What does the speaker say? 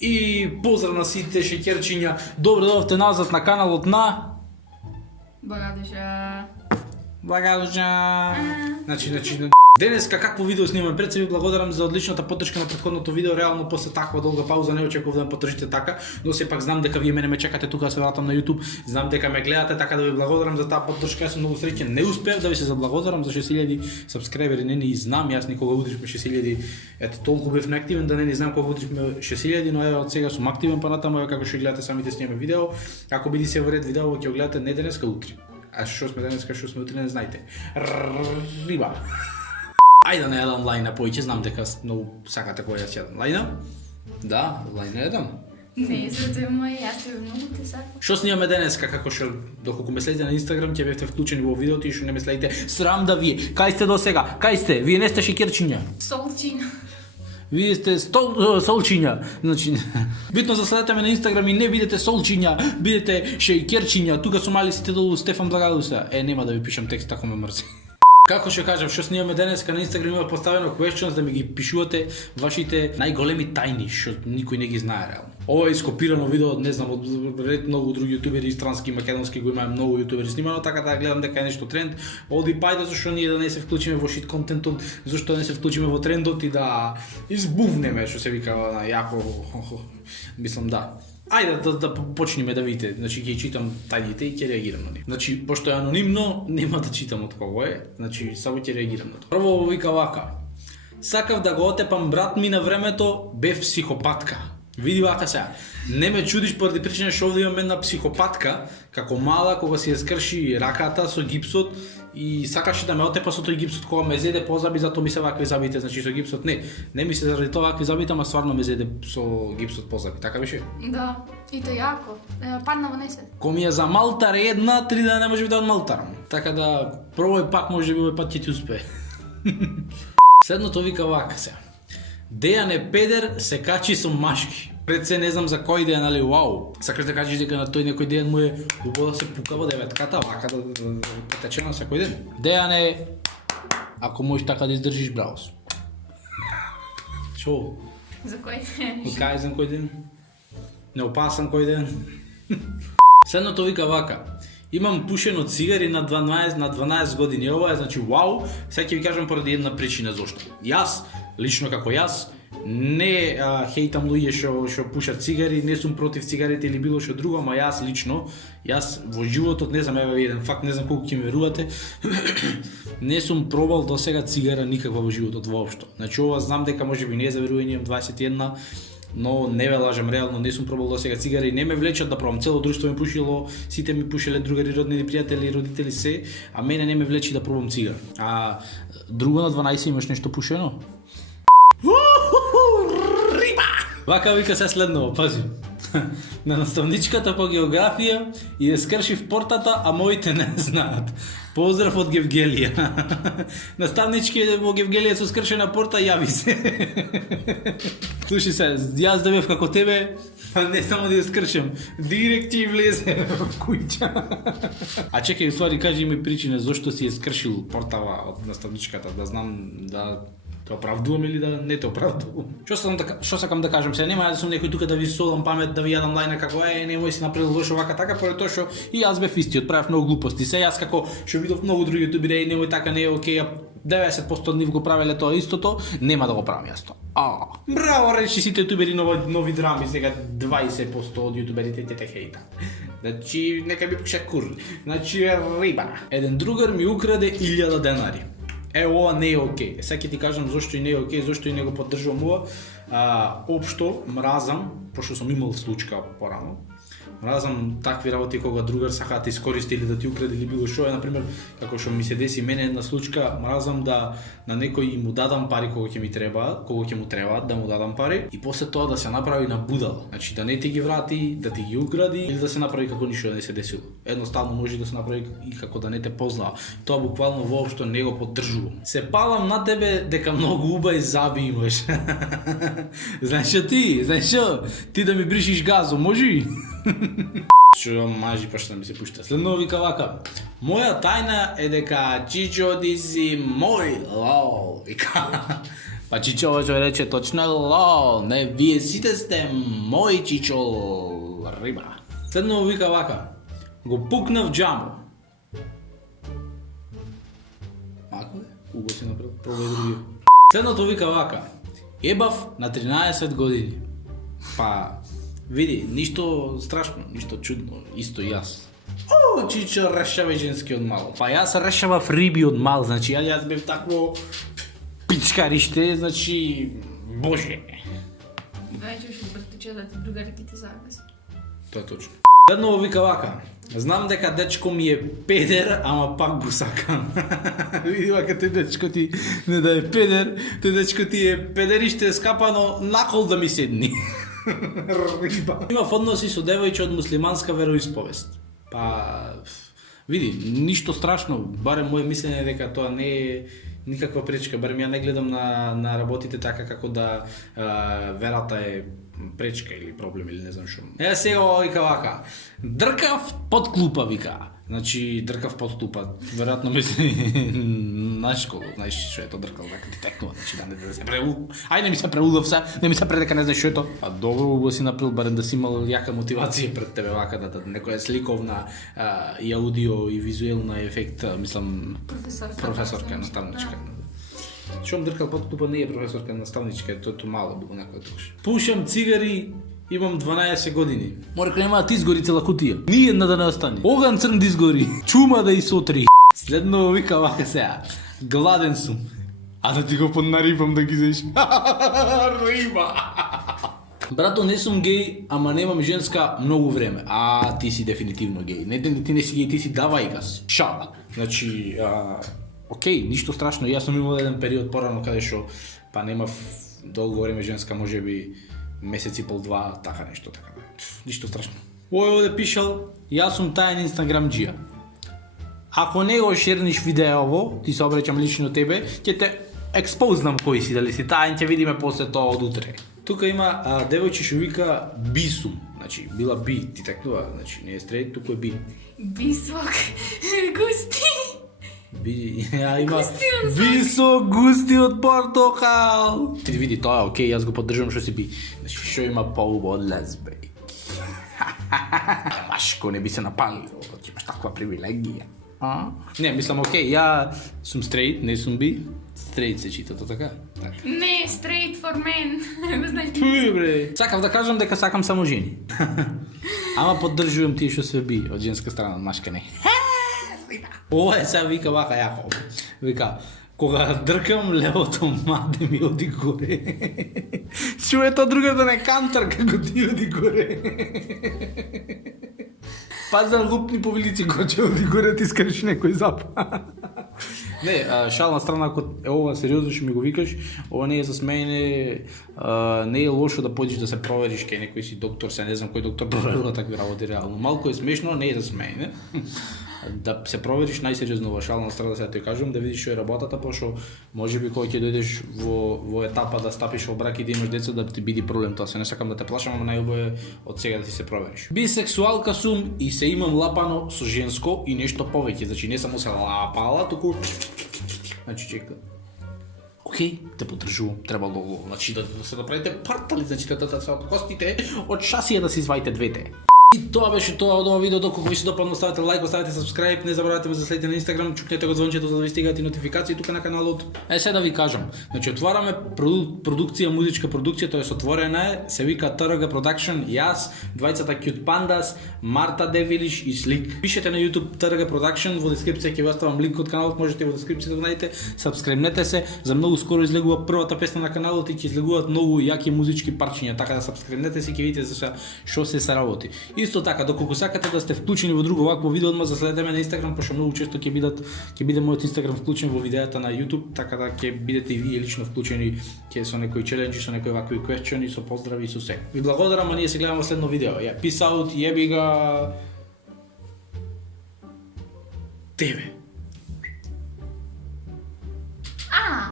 И поздрав на сите шеќерчиња, добро дојдовте назад на каналот на Благодуша. Значи, денеска какво видео снимаме? Пред се ви благодарам за одличната поддршка на претходното видео. Реално после таква долга пауза не очекував да ме поддржите така, но сепак знам дека вие мене ме чекате тука да се вратам на YouTube. Знам дека ме гледате, така да ви благодарам за таа поддршка. Јас сум многу среќен. Не успеав да ви се заблагодарам за 6000 сабскрайбери, не знам, јас никога удришме 6000. Ето толку бев неактивен да не знам кога удришме 6000, но еве од сега сум активен понатаму, како што гледате самите снимаме видео. Ако биде се во ред видео, ќе го гледате не денеска, утре. А што сме денеска, што сме утре, не знаете. Риба. Ајде на едам лајна поиќе, знам дека многу сакате кога јас јадам лајна. Да, лајна едам. Не, зато е мој, јас те многу те сакам. Што снимаме денеска, како што доколку ме следите на Инстаграм, ќе бевте вклучени во видеото и што не ме следите, срам да вие. Кај сте до сега? Кај сте? Вие не сте шеќерчиња. Солчина. Вие сте солчиња. Значи, битно за следете ме на Инстаграм и не бидете солчиња, бидете шејкерчиња. Тука сум мали сите долу Стефан Благодуса. Нема да ви пишам текст, тако ме мрзи. Како ќе кажам, што снимаме денеска на Инстаграм има поставено questions да ми ги пишувате вашите најголеми тајни што никој не ги знае реално. Ова е ископирано видео, не знам, од ред многу други јутубери, странски, македонски, го имаат многу јутубери снимано, така да гледам дека е нешто тренд. Оди пајде зашто ние да не се вклучиме во шит контентот, зашто не се вклучиме во трендот и да избувнеме, што се вика на јако. Мислам да. Ајде да почнеме да видите, значи ќе читам тајните и ќе реагирам на нив. Значи, пошто е анонимно, нема да читам од кого е, значи само ќе реагирам на тоа. Прво вика вака: сакав да го отепам брат ми на времето, бев психопатка. Види вака сега, не ме чудиш поради причина што овде имам една психопатка, како мала кога си ја скрши раката со гипсот и сакаше да ме отепа со тој гипсот кога ме зеде позаби, затоа ми се вакви забите, значи со гипсот не ми се заради тоа вакви забите, ама стварно ме зеде со гипсот позаби, така беше? Да, и то јако. Падна во несвет. Ко ми е за малтар една, 3 дена не може би да одмалтарам. Така да пробај пак, може би овој пат ќе ти успее. Следното вика вака сега: Дејан е педер, се качи со машки. Пред се не знам за кој ден, али вау. Сакаш да кажеш дека на тој некој ден му е убаво да се пукава деветката, вака да тече на секој ден. Дејан е, ако можеш така да издржиш, браво. Шо? За кој ден? Отказан кој ден? Неопасан кој ден? Следното вика вака: имам пушено цигари на 12 години. Ова е значи вау. Сега ќе ви кажам поради една причина зошто. Јас, лично како јас, не хейтам луѓе што пушат цигари, не сум против цигарите или било што друго, ама јас лично, јас во животот, не знам, еве еден факт, не знам колку ќе ме верувате, не сум пробал до сега цигара никаква во животот воопшто. Значи ова знам дека можеби не е за верување, имам 21, но не ве лажам, реално не сум пробал до сега цигари, не ме влечат да пробам. Цело друштво ми пушило, сите ми пушеле, другари, роднини, пријатели, родители се, а мене не ме влечи да пробам цигар. А друго на 12 имаш нешто пушено? Риба! Вака вика се следново, пази. На наставничката по географија и да скрши в портата, а моите не знаат. Поздрав од Гевгелија. Наставнички во Гевгелија со скршена порта, јави се. Слушай се, јас да бев како тебе, не само да ја скршем, директ ќе влезе во куќа. А чекај, уствари кажи ми причина зошто си ја скршил портава од наставничката, да знам да те оправдувам или да не те оправдувам. Што сакам да кажам, сега нема да сум некој тука да ви солам памет, да ви јадам лајна како немој си направил лошо вака така, поради тоа што и јас бев истиот, правев многу глупости. Се јас како што видов многу други јутубери, немој така, не е окей, 90% од нив го правеле тоа истото, нема да го правам јас тоа. Браво, речи сите јутубери нови драми, сега 20% од јутуберите те хејта. Значи, нека би пуша кур. Значи, риба. Еден другар ми украде 1000 денари. Ова не е окей. Сега ќе ти кажам зошто и не е окей, зошто и не го поддржувам ова. Општо мразам, пошто сум имал случка порано. Мразам такви работи кога другар сака да те искористи или да ти украде или било што е, например, како што ми се деси мене една случка, мразам да на некој му дадам пари кога ќе ми треба, кога ќе му требаат да му дадам пари и после тоа да се направи на будал. Значи да не ти ги врати, да ти ги укради или да се направи како ништо не се десило. Едноставно може да се направи и како да не те познава. Тоа буквално воопшто не го поддржувам. Се палам на тебе дека многу убај заби имаш. Знаеш што ти? Знаеш што? Ти да ми бришиш газо, може? Што мажи па што ми се пушта. Следно вика вака: моја тајна е дека Чичо ти си мој, лол, вика. Па Чичо што рече точно лол, не вие сите сте мој Чичо риба. Седнал вика вака, го пукнав джамо. Мако е? Уго си направил, пробај други. Седното вика вака, ебав на 13 години. Па, види, ништо страшно, ништо чудно, исто и јас. О, Чичо решава женски од мал. Па јас решавав риби од мал, значи јас бев такво пичкариште, значи, боже. Веќе ќе бртиче да ти другарките загаси. Тоа е точно. Едно вика вака, знам дека дечко ми е педер, ама пак го сакам. Види вака тој дечко ти не да е педер, тој дечко ти е педериште скапано накол да ми седни. Риба. Имав односи со девојче од муслиманска вероисповест. Па, види, ништо страшно, барем моје мислење е дека тоа не е никаква пречка, барем ја не гледам на работите така како да верата е пречка или проблем или не знам што. Сега вика вака, дркав под клупа вика. Значи дркав под клупа, веројатно мисли на школа, знаеш што е тоа дркал така ти текнува, значи да се ај не ми се преудов се, не ми се предека не знаеш што е тоа. А добро го си направил барем да си имал јака мотивација пред тебе вака да некоја сликовна и аудио и визуелна ефект, мислам професорка наставничка. Шом дркал под клупа не е професорка наставничка, тоа мало било некоја туш. Пушам цигари. Имам 12 години. Мора нема да ти изгори цела кутија. Ни една да не остане. Оган црн да изгори. Чума да изсотри. Следно вика вака сега. Гладен сум. А да ти го поднарипам да ги зеш. Риба. Брато, не сум геј, ама немам женска многу време. А ти си дефинитивно геј. Не, ти не си геј, ти си давајгас. Шала. Значи, окей, ништо страшно. Јас сум имал еден период порано каде што па немав долго време женска, можеби месец и пол-два, така нешто, така. Ништо страшно. Ој овде пишал, јас сум тајен инстаграмџија. Ако не го шерниш видеово, ти се обраќам лично тебе, ќе те експознам кој си, дали си тајен, ќе видиме после тоа од утре. Тука има девојче што вика Бисум, значи била би, ти текнува, значи не е стрейт, туку е би. Бисок, густи. Има висок густи од портокал. Ти види тоа, окей, јас го поддржувам што си би. Значи што има поубаво од лесбејки. Машко не би се напалило, ќе имаш таква привилегија. Не, мислам, окей, ја сум стрейт, не сум би. Стрейт се чита тоа така? Не, straight for men. Знаеш Пуј бре. Сакав да кажам дека сакам само жени. Ама поддржувам тие што се би од женска страна, машка не. Ова е сега вика вака јако. Вика, кога дркам левото маде ми оди горе. Чуе тоа другото не кантар како ти оди горе. Пазар лупни повилици кога оди горе ти скреш некој зап. Не, шал на страна, ако е ова сериозно што ми го викаш, ова не е за смеење, не е лошо да поđеш да се провериш кај некој си доктор, се не знам кој доктор проверува такви работи реално. Малку е смешно, не е за смеење. Да се провериш најсериозно во шал на страна, сега ти кажам, да видиш што е работата, пошто можеби кога ќе дојдеш во етапа да стапиш во брак и да имаш деца, да ти биде проблем тоа. Се не сакам да те плашам, ама најубаво е од сега да ти се провериш. Бисексуалка сум и се имам лапано со женско и нешто повеќе, значи не само се лапала, туку значи чека. Окей, те поддржувам, треба го, значи да се направите партали, значи да се откостите од шасија да се изваите двете. И тоа беше тоа од ова видео, доколку ви се допадна, ставете лайк, оставете subscribe, не заборавате ме да следите на Instagram, чукнете го звончето за да ви стигаат и нотификации тука на каналот. Сега да ви кажам, значи отвараме продукција, музичка продукција, тоа е отворена е, се вика TRG Production, јас, двајцата Cute Pandas, Марта Девилиш и Слик. Пишете на YouTube TRG Production, во дескрипција ќе ви оставам линк од каналот, можете во дескрипција да го најдете, сабскрибнете се, за многу скоро излегува првата песна на каналот и ќе излегуваат многу јаки музички парчиња, така да сабскрибнете се и ќе видите за што се работи. Исто така, доколку сакате да сте вклучени во друго вакво видео, одма заследете ме на Instagram, пошто многу често ќе биде мојот Instagram вклучен во видеата на YouTube, така да ќе бидете и вие лично вклучени ќе со некои челенџи, со некои вакви questions, со поздрави и со се. Ви благодарам, а ние се гледаме во следно видео. Peace out, јеби га тебе.